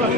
Ça,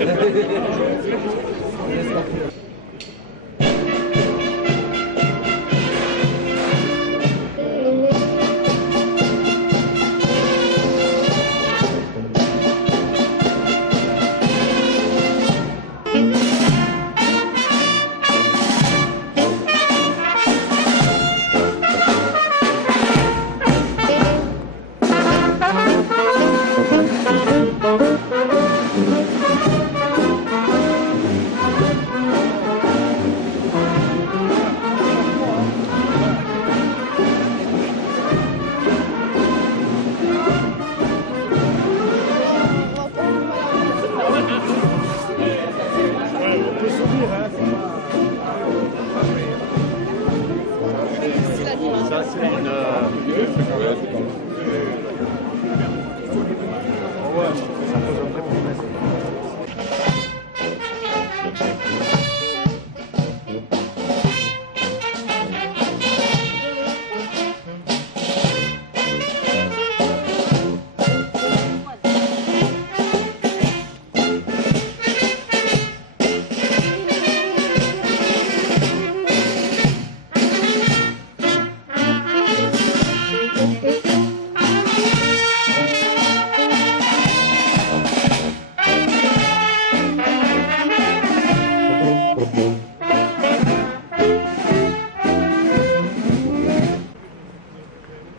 c'est une...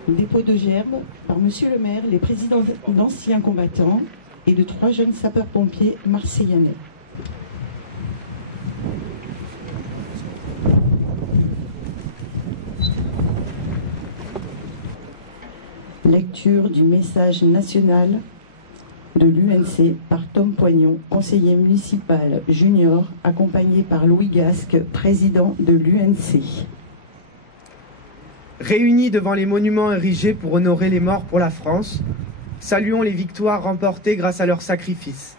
Dépôt de gerbe par Monsieur le maire, les présidents d'anciens combattants et de 3 jeunes sapeurs-pompiers marseillais. Lecture du message national de l'UNC par Tom Poignon, conseiller municipal junior, accompagné par Louis Gasque, président de l'UNC. Réunis devant les monuments érigés pour honorer les morts pour la France, saluons les victoires remportées grâce à leur sacrifice.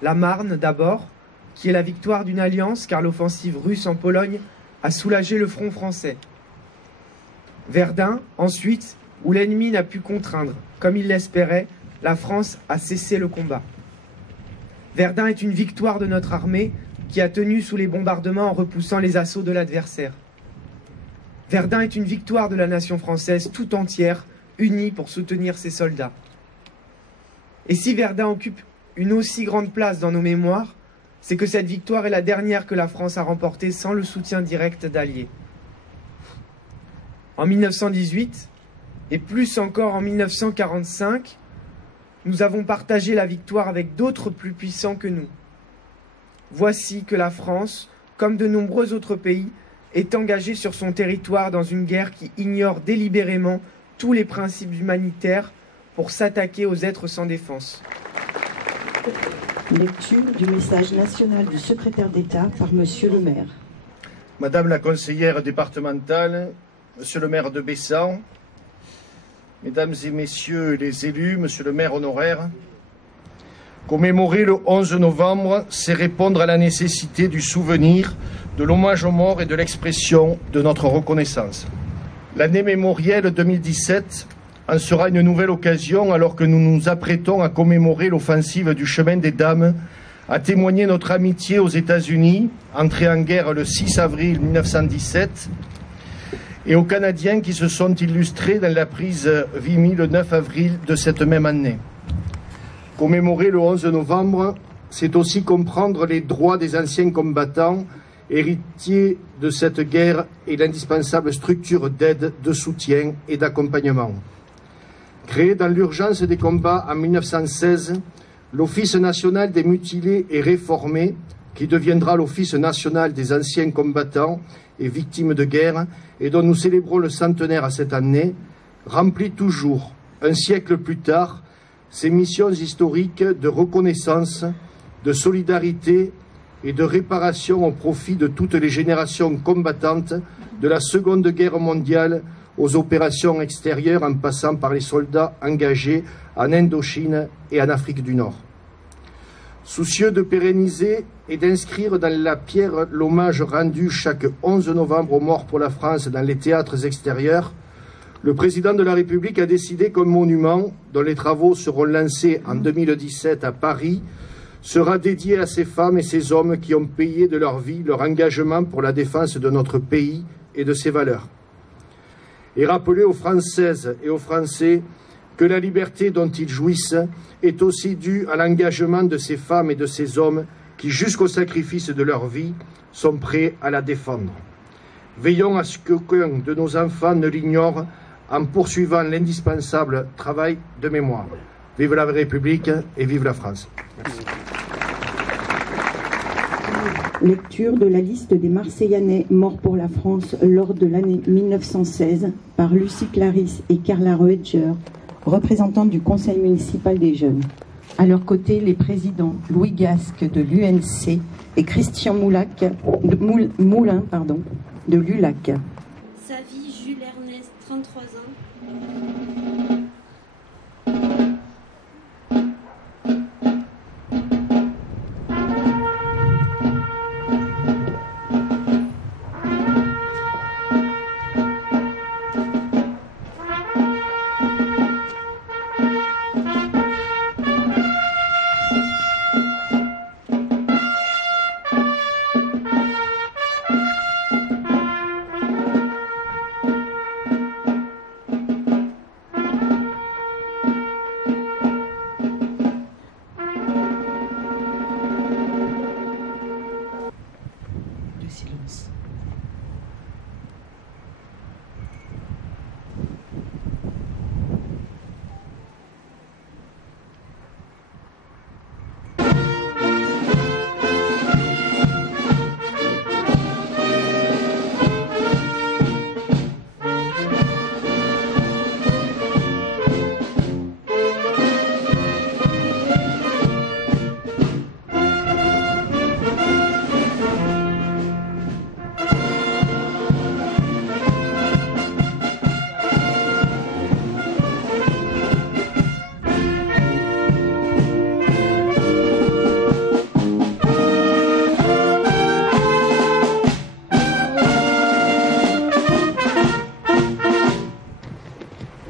La Marne, d'abord, qui est la victoire d'une alliance car l'offensive russe en Pologne a soulagé le front français. Verdun, ensuite, où l'ennemi n'a pu contraindre, comme il l'espérait, la France a cessé le combat. Verdun est une victoire de notre armée qui a tenu sous les bombardements en repoussant les assauts de l'adversaire. Verdun est une victoire de la nation française tout entière, unie pour soutenir ses soldats. Et si Verdun occupe une aussi grande place dans nos mémoires, c'est que cette victoire est la dernière que la France a remportée sans le soutien direct d'alliés. En 1918, et plus encore en 1945, nous avons partagé la victoire avec d'autres plus puissants que nous. Voici que la France, comme de nombreux autres pays, est engagée sur son territoire dans une guerre qui ignore délibérément tous les principes humanitaires pour s'attaquer aux êtres sans défense. Lecture du message national du secrétaire d'État par Monsieur le maire. Madame la conseillère départementale, Monsieur le maire de Bessan, Mesdames et Messieurs les élus, Monsieur le maire honoraire, commémorer le 11 novembre, c'est répondre à la nécessité du souvenir, de l'hommage aux morts et de l'expression de notre reconnaissance. L'année mémorielle 2017 en sera une nouvelle occasion alors que nous nous apprêtons à commémorer l'offensive du chemin des Dames, à témoigner notre amitié aux États-Unis, entrés en guerre le 6 avril 1917, et aux Canadiens qui se sont illustrés dans la prise Vimy le 9 avril de cette même année. Commémorer le 11 novembre, c'est aussi comprendre les droits des anciens combattants, héritiers de cette guerre et l'indispensable structure d'aide, de soutien et d'accompagnement. Créé dans l'urgence des combats en 1916, l'Office national des mutilés et réformés, qui deviendra l'Office national des anciens combattants et victimes de guerre, et dont nous célébrons le centenaire à cette année, remplit toujours, un siècle plus tard, ses missions historiques de reconnaissance, de solidarité et de réparation au profit de toutes les générations combattantes de la Seconde Guerre mondiale aux opérations extérieures en passant par les soldats engagés en Indochine et en Afrique du Nord. Soucieux de pérenniser et d'inscrire dans la pierre l'hommage rendu chaque 11 novembre aux morts pour la France dans les théâtres extérieurs, le président de la République a décidé qu'un monument, dont les travaux seront lancés en 2017 à Paris, sera dédié à ces femmes et ces hommes qui ont payé de leur vie leur engagement pour la défense de notre pays et de ses valeurs. Et rappeler aux Françaises et aux Français que la liberté dont ils jouissent est aussi due à l'engagement de ces femmes et de ces hommes qui, jusqu'au sacrifice de leur vie, sont prêts à la défendre. Veillons à ce qu'aucun de nos enfants ne l'ignore en poursuivant l'indispensable travail de mémoire. Vive la République et vive la France. Merci. Lecture de la liste des Marseillanais morts pour la France lors de l'année 1916 par Lucie Clarisse et Carla Roetger, représentantes du Conseil municipal des jeunes. À leur côté, les présidents Louis Gasque de l'UNC et Christian Moulin de l'ULAC. Savy Jules Ernest, 33 ans.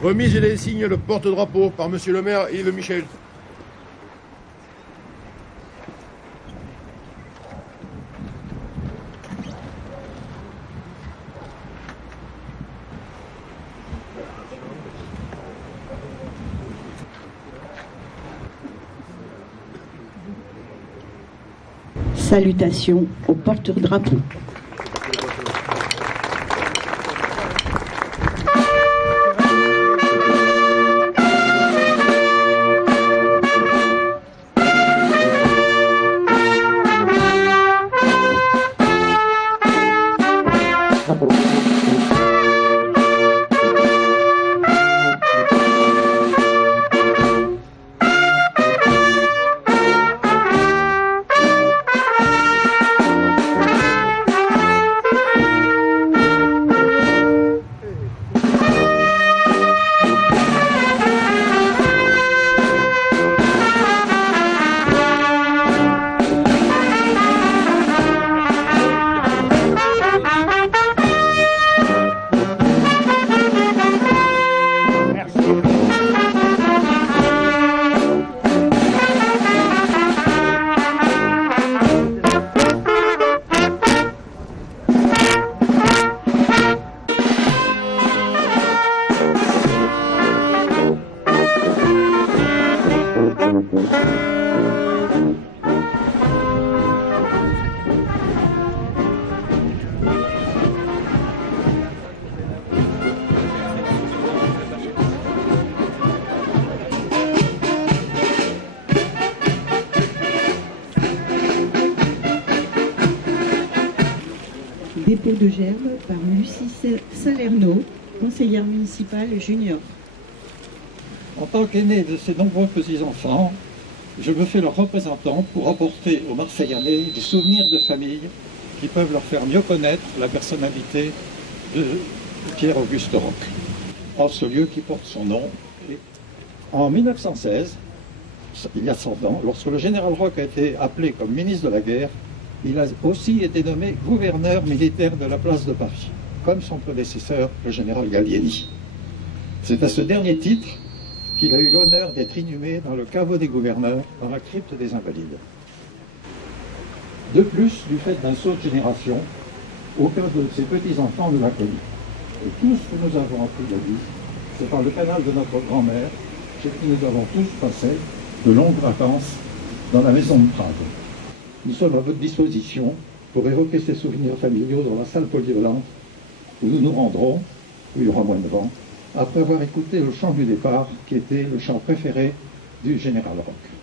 Remise et les signes le porte-drapeau par Monsieur le maire Yves Michel. Salutations au porte-drapeau. Dépôt de gerbe par Lucie Salerno, conseillère municipale junior. En tant qu'aîné de ces nombreux petits-enfants, je me fais leur représentant pour apporter aux Marseillanais des souvenirs de famille qui peuvent leur faire mieux connaître la personnalité de Pierre-Auguste Roch, en ce lieu qui porte son nom. En 1916, il y a 100 ans, lorsque le général Roch a été appelé comme ministre de la guerre, il a aussi été nommé gouverneur militaire de la place de Paris, comme son prédécesseur, le général Gallieni. C'est à ce dernier titre qu'il a eu l'honneur d'être inhumé dans le caveau des gouverneurs, dans la crypte des Invalides. De plus, du fait d'un saut de génération, aucun de ses petits-enfants ne l'a connu. Et tout ce que nous avons appris de lui, c'est par le canal de notre grand-mère, chez qui nous avons tous passé de longues vacances dans la maison de Prades. Nous sommes à votre disposition pour évoquer ces souvenirs familiaux dans la salle polyvalente où nous nous rendrons, où il y aura moins de vent, après avoir écouté le chant du départ qui était le chant préféré du général Roch.